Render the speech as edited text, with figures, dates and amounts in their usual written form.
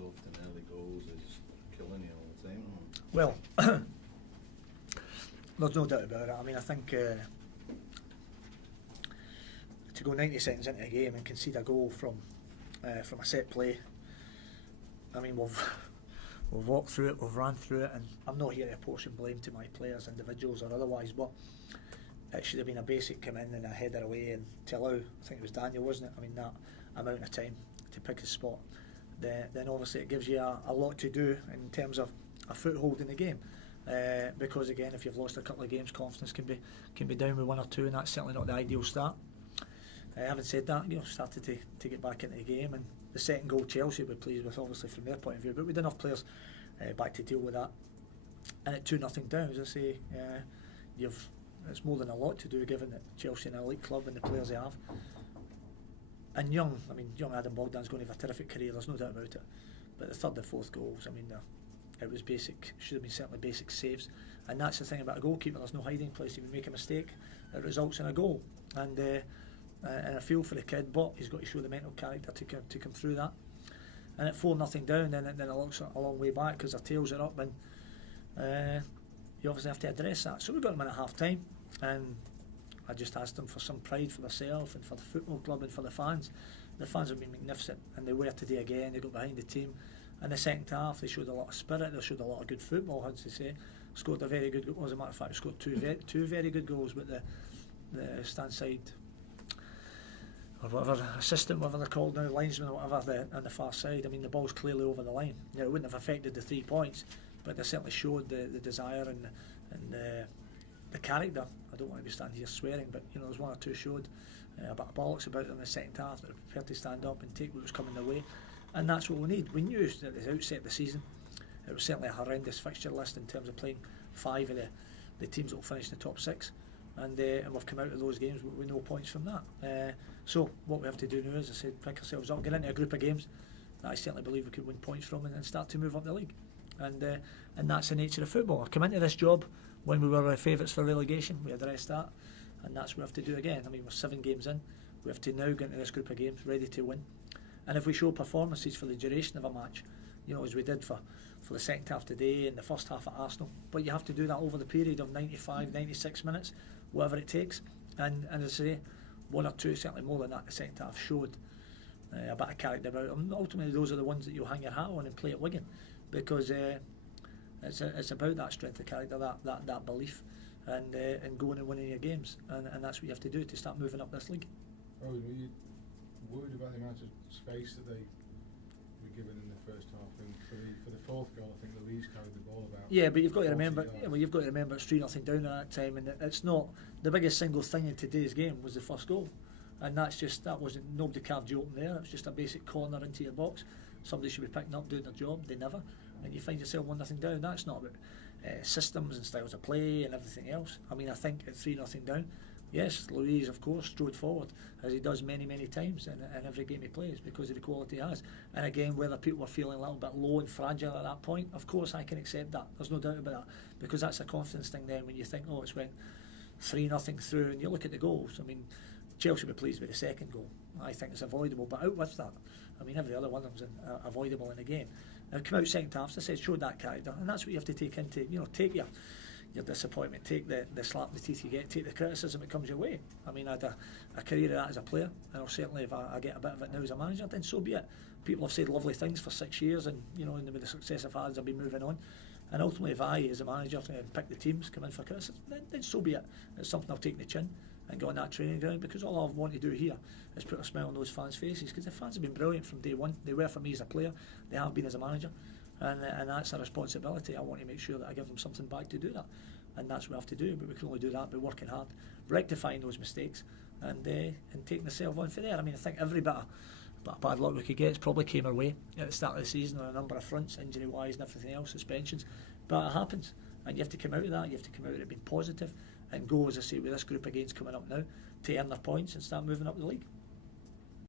soft and early goals is killing you all the time. Well, there's no doubt about it. I mean, I think to go 90 seconds into a game and concede a goal from a set play, I mean, we've walked through it, we've ran through it, and I'm not here to apportion blame to my players, individuals or otherwise, but it should have been a basic come in and a header away and to allow, I think it was Daniel, wasn't it? I mean, that amount of time to pick his spot. Then obviously it gives you a lot to do in terms of a foothold in the game. Because again, if you've lost a couple of games, confidence can be down with 1 or 2, and that's certainly not the ideal start. Having said that, started to get back into the game, and the second goal Chelsea were pleased with, obviously from their point of view, but we had enough players back to deal with that. And at 2-0 down, as I say, it's more than a lot to do, given that Chelsea are an elite club and the players they have. And young Adam Bogdan's going to have a terrific career, there's no doubt about it. But the third and fourth goals, I mean, it was basic, should have been certainly basic saves. And that's the thing about a goalkeeper, there's no hiding place. If you make a mistake, it results in a goal. And I feel for the kid, but he's got to show the mental character to come through that. And at 4-0 down, then it looks a long way back because their tails are up, and you obviously have to address that. So we got them in at half time, and I just asked them for some pride for themselves and for the football club and for the fans. The fans have been magnificent, and they were today again. They got behind the team. In the second half, they showed a lot of spirit. They showed a lot of good football, how to say. Scored a very good goal. As a matter of fact, scored two very good goals. But the stand side, or whatever, assistant, whatever they're called now, linesman or whatever, on the far side. I mean, the ball's clearly over the line. It wouldn't have affected the 3 points, but they certainly showed the desire and the character. I don't want to be standing here swearing, but there's 1 or 2 showed a bit of bollocks about them in the second half. They were prepared to stand up and take what was coming their way. And that's what we need. We knew at the outset of the season it was certainly a horrendous fixture list in terms of playing 5 of the teams that will finish in the top 6, and we've come out of those games with no points from that. So what we have to do now is, I said, pick ourselves up, get into a group of games that I certainly believe we could win points from, and then start to move up the league. And that's the nature of football. I come into this job when we were favourites for relegation. We addressed that, and that's what we have to do again. I mean, we're 7 games in. We have to now get into this group of games ready to win. And if we show performances for the duration of a match, as we did for the second half today and the first half at Arsenal, but you have to do that over the period of 95, 96 minutes, whatever it takes. And as I say, 1 or 2, certainly more than that, the second half showed a bit of character about them. Ultimately, those are the ones that you'll hang your hat on and play at Wigan, because it's about that strength of character, that belief, and going and winning your games, and that's what you have to do to start moving up this league. Oh, were you worried about the amount of space that they were given in the first half? And for the fourth goal, I think Louise carried the ball about. Yeah, but you've got to remember. Yeah, well, you've got to remember it's 3-0 down at that time, and it's not the biggest single thing in today's game was the first goal, and that wasn't, nobody carved you open there. It was just a basic corner into your box. Somebody should be picking up, doing their job. They never, and you find yourself 1-0 down. That's not about systems and styles of play and everything else. I mean, I think at 3-0 down, yes, Louise, of course, strode forward, as he does many, many times in every game he plays, because of the quality he has. And again, whether people were feeling a little bit low and fragile at that point, of course I can accept that. There's no doubt about that, because that's a confidence thing then when you think, it's went 3-0 through, and you look at the goals. I mean, Chelsea were pleased with the second goal. I think it's avoidable, but out with that, I mean, every other one of them's avoidable in the game. Now, come out second half, as I said, showed that character, and that's what you have to take into, take your disappointment, take the slap in the teeth you get, take the criticism that comes your way. I mean, I had a career of that as a player, and certainly if I get a bit of it now as a manager, then so be it. People have said lovely things for 6 years, and and with the success I've had, I've been moving on. And ultimately, if I, as a manager, pick the teams, come in for criticism, then so be it. It's something I'll take in the chin and go on that training ground, because all I want to do here is put a smile on those fans' faces, because the fans have been brilliant from day one. They were for me as a player, they have been as a manager, and that's a responsibility. I want to make sure that I give them something back to do that, and that's what we have to do. But we can only do that by working hard, rectifying those mistakes, and taking ourselves on for there. I mean, I think every bit of bad luck we could get probably came our way at the start of the season on a number of fronts, injury wise and everything else, suspensions, but it happens, and you have to come out of that. You have to come out of it being positive and go, as I say, with this group of games coming up now, to earn their points and start moving up the league.